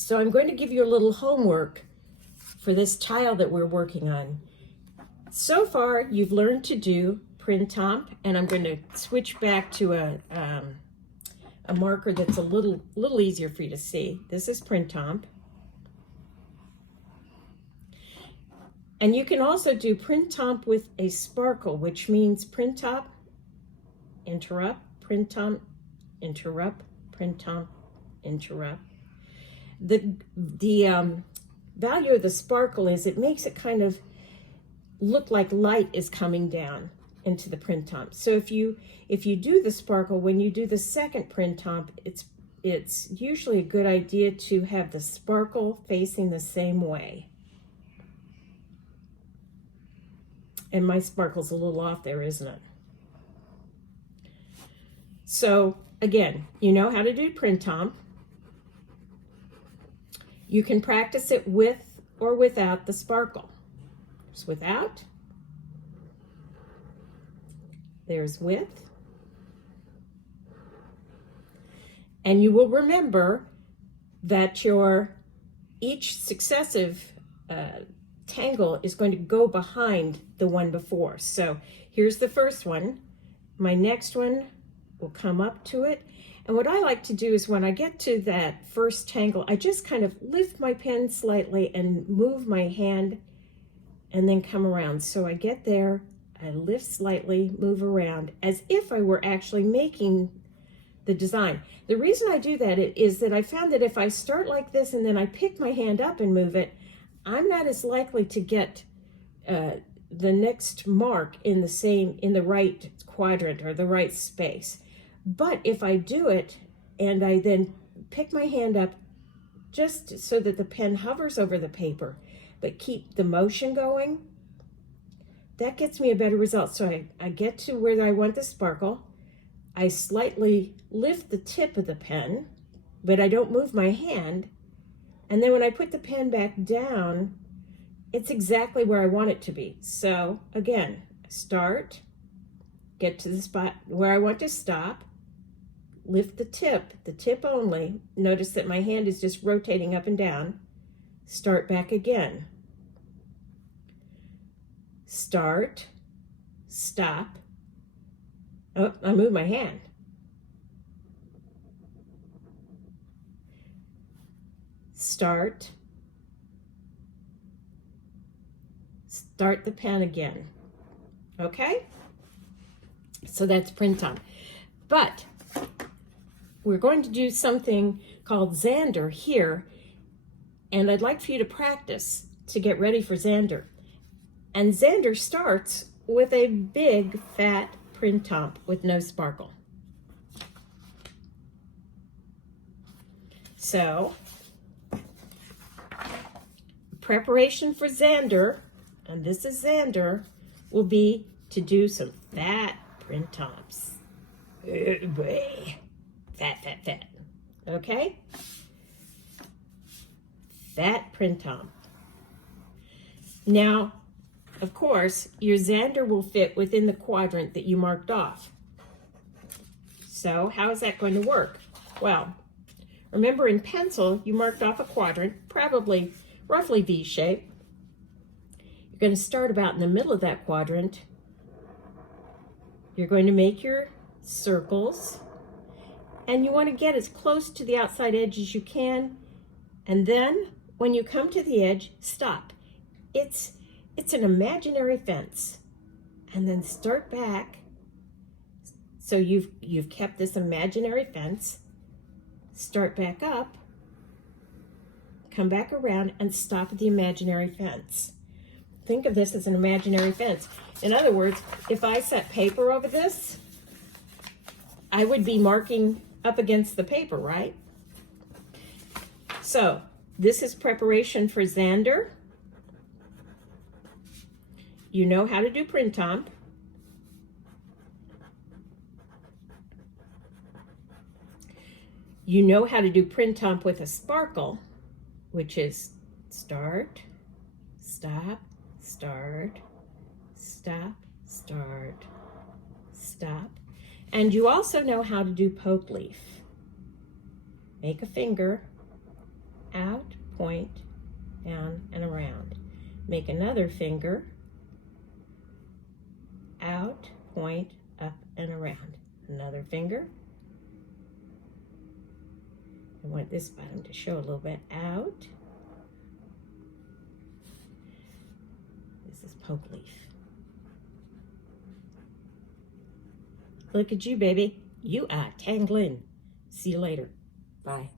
So I'm going to give you a little homework for this tile that we're working on. So far, you've learned to do Printemps, and I'm going to switch back to a marker that's a little easier for you to see. This is Printemps. And you can also do Printemps with a sparkle, which means Printemps, interrupt, Printemps, interrupt, Printemps, interrupt. The value of the sparkle is it makes it kind of look like light is coming down into the Printemps. So if you do the sparkle, when you do the second Printemps, it's usually a good idea to have the sparkle facing the same way. And my sparkle's a little off there, isn't it? So again, you know how to do Printemps. You can practice it with or without the sparkle. There's without. There's with. And you will remember that each successive tangle is going to go behind the one before. So here's the first one. My next one will come up to it. And what I like to do is when I get to that first tangle, I just kind of lift my pen slightly and move my hand and then come around. So I get there, I lift slightly, move around as if I were actually making the design. The reason I do that is that I found that if I start like this and then I pick my hand up and move it, I'm not as likely to get the next mark in the right quadrant or the right space. But if I do it and I then pick my hand up just so that the pen hovers over the paper, but keep the motion going, that gets me a better result. So I get to where I want the sparkle. I slightly lift the tip of the pen, but I don't move my hand. And then when I put the pen back down, it's exactly where I want it to be. So again, start, get to the spot where I want to stop, lift the tip only. Notice that my hand is just rotating up and down. Start back again. Start, stop. Oh, I move my hand. Start the pen again. Okay? So that's Printemps. But we're going to do something called Zander here, and I'd like for you to practice to get ready for Zander. And Zander starts with a big fat Printemps with no sparkle. So preparation for Zander, and this is Zander, will be to do some fat Printemps. Fat. Okay? Fat Printemps. Now, of course, your Zander will fit within the quadrant that you marked off. So how is that going to work? Well, remember in pencil, you marked off a quadrant, probably roughly V-shape. You're going to start about in the middle of that quadrant. You're going to make your circles, and you want to get as close to the outside edge as you can. And then when you come to the edge, stop. It's an imaginary fence. And then start back. So you've kept this imaginary fence. Start back up. Come back around and stop at the imaginary fence. Think of this as an imaginary fence. In other words, if I set paper over this, I would be marking up against the paper, right? So this is preparation for Zander. You know how to do Printemps. You know how to do Printemps with a sparkle, which is start, stop, start, stop, start, stop. And you also know how to do PokeLeaf. Make a finger, out, point, down, and around. Make another finger, out, point, up, and around. Another finger. I want this bottom to show a little bit. Out. This is PokeLeaf. Look at you, baby. You are tangling. See you later. Bye.